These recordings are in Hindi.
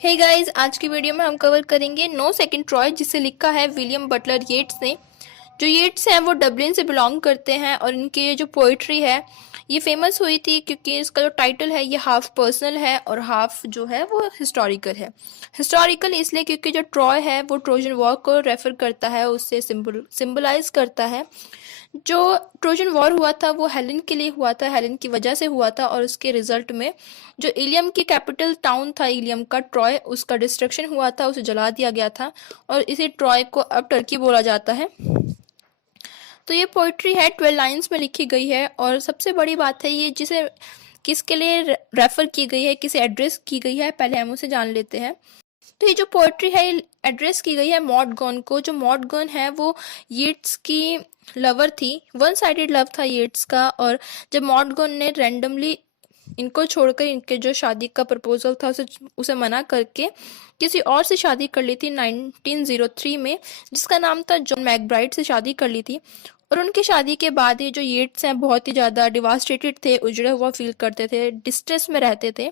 हे गाइस, आज की वीडियो में हम कवर करेंगे नो सेकंड ट्रॉय, जिसे लिखा है विलियम बटलर येट्स ने। जो येट्स हैं वो डबलिन से बिलोंग करते हैं और इनकी ये जो पोइट्री है ये फेमस हुई थी क्योंकि इसका जो टाइटल है ये हाफ पर्सनल है और हाफ जो है वो हिस्टोरिकल है। हिस्टोरिकल इसलिए क्योंकि जो ट्रॉय है वो ट्रोजन वॉर को रेफर करता है, उससे सिंबलाइज करता है। जो ट्रोजन वॉर हुआ था वो हेलेन के लिए हुआ था, हेलेन की वजह से हुआ था और उसके रिजल्ट में जो इलियम की कैपिटल टाउन था इलियम का, ट्रॉय, उसका डिस्ट्रक्शन हुआ था, उसे जला दिया गया था और इसी ट्रॉय को अब टर्की बोला जाता है। तो ये पोइट्री है 12 लाइन्स में लिखी गई है और सबसे बड़ी बात है ये जिसे किसके लिए रेफर की गई है, किसे एड्रेस की गई है, पहले हम उसे जान लेते हैं। तो ये जो पोइट्री है एड्रेस की गई है मॉड गॉन को। जो मॉड गॉन है वो येट्स की लवर थी, वन साइडेड लव था येट्स का। और जब मॉड गॉन ने रैंडमली इनको छोड़कर इनके जो शादी का प्रपोजल था उसे मना करके किसी और से शादी कर ली थी 1903 में, जिसका नाम था जॉन मैकब्राइड से शादी कर ली थी। और उनकी शादी के बाद ये जो येट्स हैं बहुत ही ज़्यादा डिवास्टेटेड थे, उजड़ा हुआ फील करते थे, डिस्ट्रेस में रहते थे।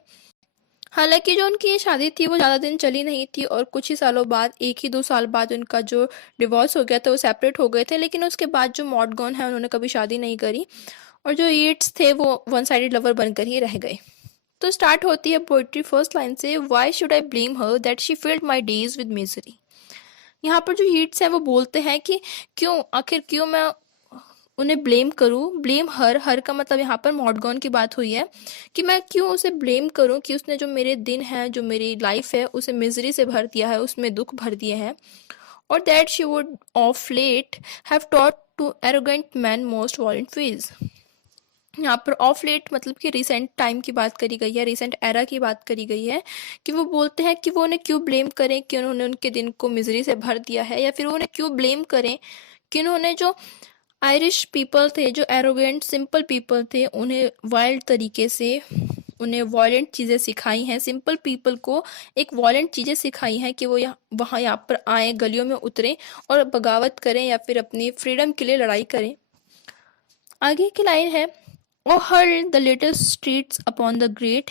हालांकि जो उनकी ये शादी थी वो ज़्यादा दिन चली नहीं थी और कुछ ही सालों बाद, 1 ही 2 साल बाद उनका जो डिवोर्स हो गया था, वो सेपरेट हो गए थे। लेकिन उसके बाद जो मॉडगॉन है उन्होंने कभी शादी नहीं करी और जो येट्स थे वो वन साइडेड लवर बनकर ही रह गए। तो स्टार्ट होती है पोइट्री फर्स्ट लाइन से, why should I blame her that she field my days with misery. यहाँ पर जो येट्स हैं वो बोलते हैं कि आखिर क्यों मैं उन्हें ब्लेम करूं। ब्लेम हर का मतलब यहाँ पर मॉडगॉन की बात हुई है कि मैं क्यों उसे ब्लेम करूं कि उसने जो मेरे दिन हैं, जो मेरी लाइफ है, उसे मिजरी से भर दिया है, उसमें दुख भर दिए हैं। और that she would of let have taught too arrogant man most violent ways. यहाँ पर ऑफ लेट मतलब कि रिसेंट टाइम की बात करी गई है, रिसेंट एरा की बात करी गई है कि वो बोलते हैं कि वो उन्हें क्यों ब्लेम करें कि उन्होंने उनके दिन को मिजरी से भर दिया है, या फिर उन्हें क्यों ब्लेम करें कि उन्होंने जो आयरिश पीपल थे, जो एरोगेंट सिंपल पीपल थे, उन्हें वाइल्ड तरीके से उन्हें वॉयलेंट चीज़ें सिखाई हैं। सिंपल पीपल को एक वॉयलेंट चीज़ें सिखाई हैं कि वो यहाँ पर आए, गलियों में उतरें और बगावत करें या फिर अपनी फ्रीडम के लिए लड़ाई करें। आगे की लाइन है, oh her the latest streets upon the great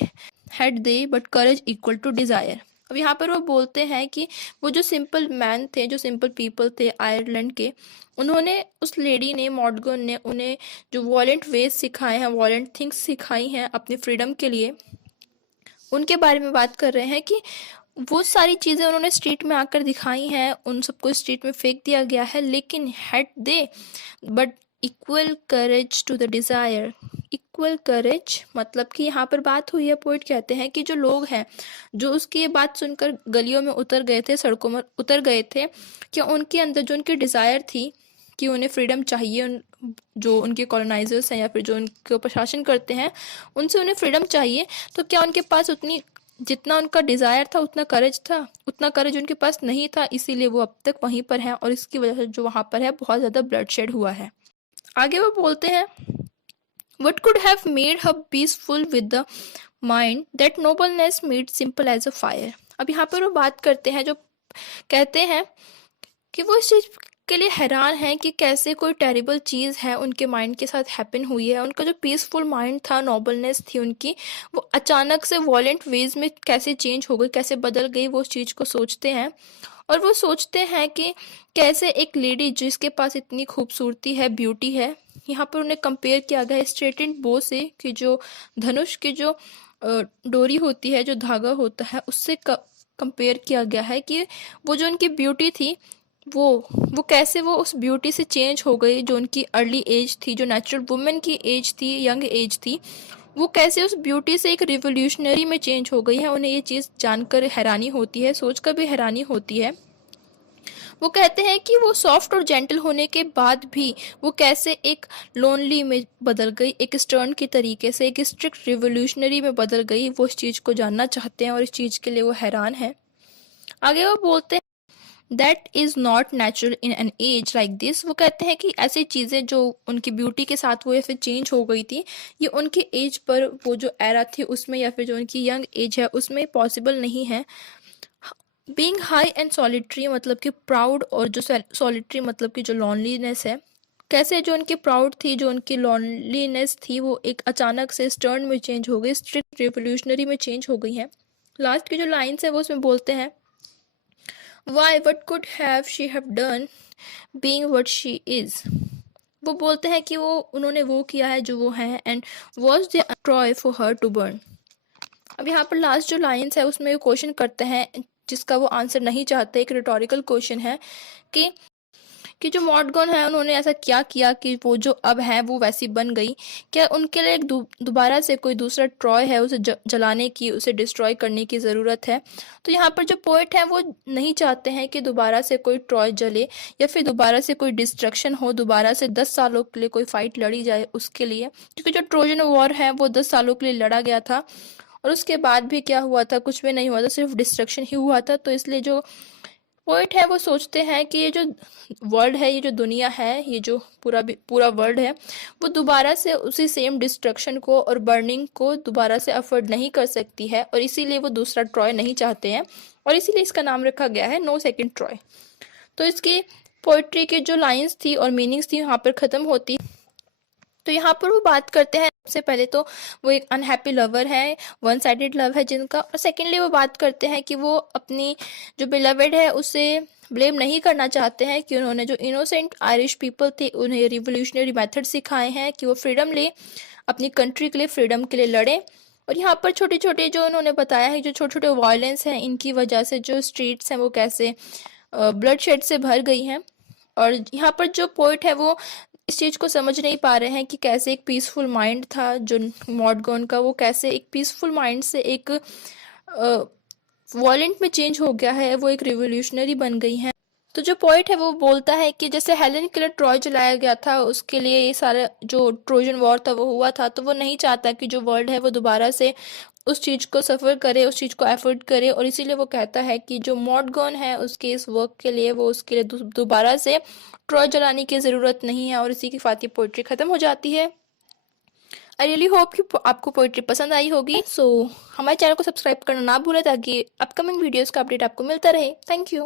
had they but courage equal to desire. अब यहाँ पर वो बोलते हैं कि वो जो सिंपल मैन थे, जो सिंपल पीपल थे आयरलैंड के, उन्होंने, उस लेडी ने, मॉडगन ने उन्हें जो वॉलेंट वेज सिखाए हैं, वॉलेंट थिंग्स सिखाई हैं अपनी फ्रीडम के लिए, उनके बारे में बात कर रहे हैं कि वो सारी चीज़ें उन्होंने स्ट्रीट में आकर दिखाई हैं, उन सबको स्ट्रीट में फेंक दिया गया है, लेकिन had they but equal courage to the desire. Equal courage मतलब कि यहाँ पर बात हुई है, पोइट कहते हैं कि जो लोग हैं जो उसकी ये बात सुनकर गलियों में उतर गए थे, सड़कों में उतर गए थे, क्या उनके अंदर जो उनकी डिज़ायर थी कि उन्हें फ्रीडम चाहिए, जो उनके कॉलोनाइजर्स हैं या फिर जो उनके प्रशासन करते हैं उनसे उन्हें फ्रीडम चाहिए, तो क्या उनके पास उतनी, जितना उनका डिज़ायर था उतना करेज था? उतना करेज उनके पास नहीं था, इसीलिए वो अब तक वहीं पर हैं और इसकी वजह से जो वहाँ पर है बहुत ज़्यादा ब्लड शेड हुआ है। आगे वो बोलते हैं, What could have made her peaceful with the mind that nobleness made simple as a fire। अब यहाँ पर वो बात करते हैं, जो कहते हैं कि वो इस चीज़ के लिए हैरान है कि कैसे कोई टेरिबल चीज़ है उनके माइंड के साथ हैपन हुई है। उनका जो पीसफुल माइंड था, नोबलनेस थी उनकी, वो अचानक से वॉलेंट वेज में कैसे चेंज हो गई, कैसे बदल गई, वो उस चीज़ को सोचते हैं। और वो सोचते हैं कि कैसे एक लेडी जिसके पास इतनी खूबसूरती है, ब्यूटी है, यहाँ पर उन्हें कंपेयर किया गया है स्ट्रेटेड बो से, कि जो धनुष की जो डोरी होती है, जो धागा होता है, उससे कंपेयर किया गया है कि वो जो उनकी ब्यूटी थी वो कैसे वो उस ब्यूटी से चेंज हो गई। जो उनकी अर्ली एज थी, जो नेचुरल वुमेन की एज थी, यंग एज थी, वो कैसे उस ब्यूटी से एक रिवोल्यूशनरी में चेंज हो गई है। उन्हें ये चीज़ जानकर हैरानी होती है, सोचकर भी हैरानी होती है। वो कहते हैं कि वो सॉफ्ट और जेंटल होने के बाद भी वो कैसे एक लोनली में बदल गई, एक स्टर्न की तरीके से एक स्ट्रिक्ट रिवोल्यूशनरी में बदल गई। वो इस चीज़ को जानना चाहते हैं और इस चीज़ के लिए वो हैरान है। आगे वो बोलते हैं, that is not natural in an age like this. वो कहते हैं कि ऐसी चीज़ें जो उनकी ब्यूटी के साथ वो या फिर चेंज हो गई थी, ये उनकी एज पर, वो जो एरा थी उसमें या फिर जो उनकी यंग एज है उसमें पॉसिबल नहीं है। बीइंग हाई एंड सॉलिटरी मतलब कि प्राउड, और जो सॉलिटरी मतलब कि जो लॉनलीनेस है, कैसे जो उनकी प्राउड थी, जो उनकी लॉनलीनेस थी, वो एक अचानक से स्टर्न में चेंज हो गई, स्ट्रिक्ट रिवोल्यूशनरी में चेंज हो गई है। लास्ट की जो लाइन्स है वो उसमें बोलते हैं, why what could have she have done being what she is. वो बोलते हैं कि वो उन्होंने वो किया है जो वो है, and was the Troy for her to burn. अब यहाँ पर लास्ट जो लाइन्स है उसमें क्वेश्चन करते हैं जिसका वो आंसर नहीं चाहते। एक रिटोरिकल क्वेश्चन है कि जो मॉडगन है उन्होंने ऐसा क्या किया कि वो जो अब है वो वैसी बन गई। क्या उनके लिए एक दोबारा से कोई दूसरा ट्रॉय है उसे जलाने की, उसे डिस्ट्रॉय करने की ज़रूरत है। तो यहाँ पर जो पोइट है वो नहीं चाहते हैं कि दोबारा से कोई ट्रॉय जले या फिर दोबारा से कोई डिस्ट्रक्शन हो, दोबारा से 10 सालों के लिए कोई फाइट लड़ी जाए उसके लिए, क्योंकि जो ट्रोजन वॉर है वो 10 सालों के लिए लड़ा गया था और उसके बाद भी क्या हुआ था, कुछ भी नहीं हुआ था, सिर्फ डिस्ट्रक्शन ही हुआ था। तो इसलिए जो पोइट है वो सोचते हैं कि ये जो वर्ल्ड है, ये जो दुनिया है, ये जो पूरा वर्ल्ड है वो दोबारा से उसी सेम डिस्ट्रक्शन को और बर्निंग को दोबारा से अफोर्ड नहीं कर सकती है, और इसीलिए वो दूसरा ट्रॉय नहीं चाहते हैं और इसीलिए इसका नाम रखा गया है नो सेकंड ट्रॉय। तो इसकी पोइट्री की जो लाइंस थी और मीनिंग्स थी यहाँ पर ख़त्म होती। तो यहाँ पर वो बात करते हैं, सबसे पहले तो वो एक अनहैप्पी लवर है, वन साइडेड लव है जिनका, और सेकेंडली वो बात करते हैं कि वो अपनी जो बिलवेड है उसे ब्लेम नहीं करना चाहते हैं कि उन्होंने जो इनोसेंट आयरिश पीपल थे उन्हें रिवोल्यूशनरी मेथड सिखाए हैं कि वो फ्रीडम ले, अपनी कंट्री के लिए, फ्रीडम के लिए लड़ें। और यहाँ पर छोटे छोटे जो उन्होंने बताया है, जो छोटे छोटे वायलेंस हैं, इनकी वजह से जो स्ट्रीट्स हैं वो कैसे ब्लड शेड से भर गई हैं। और यहाँ पर जो पोइट है वो इस चीज़ को समझ नहीं पा रहे हैं कि कैसे एक पीसफुल माइंड था जो मॉडगन का, वो कैसे एक पीसफुल माइंड से एक वॉयलेंट में चेंज हो गया है, वो एक रिवोल्यूशनरी बन गई है। तो जो पोइट है वो बोलता है कि जैसे हेलेन के लिए ट्रॉय जलाया गया था, उसके लिए ये सारा जो ट्रोजन वॉर था वो हुआ था, तो वो नहीं चाहता कि जो वर्ल्ड है वो दोबारा से उस चीज़ को सफ़र करे, उस चीज़ को एफर्ट करे, और इसीलिए वो कहता है कि जो मॉडगन है उसके इस वर्क के लिए, वो उसके लिए दोबारा से ट्रॉय जलाने की ज़रूरत नहीं है, और इसी की फाती पोइट्री ख़त्म हो जाती है। आई रियली होप कि आपको पोइट्री पसंद आई होगी। सो हमारे चैनल को सब्सक्राइब करना ना भूलें ताकि अपकमिंग वीडियोज़ का अपडेट आपको मिलता रहे। Thank you.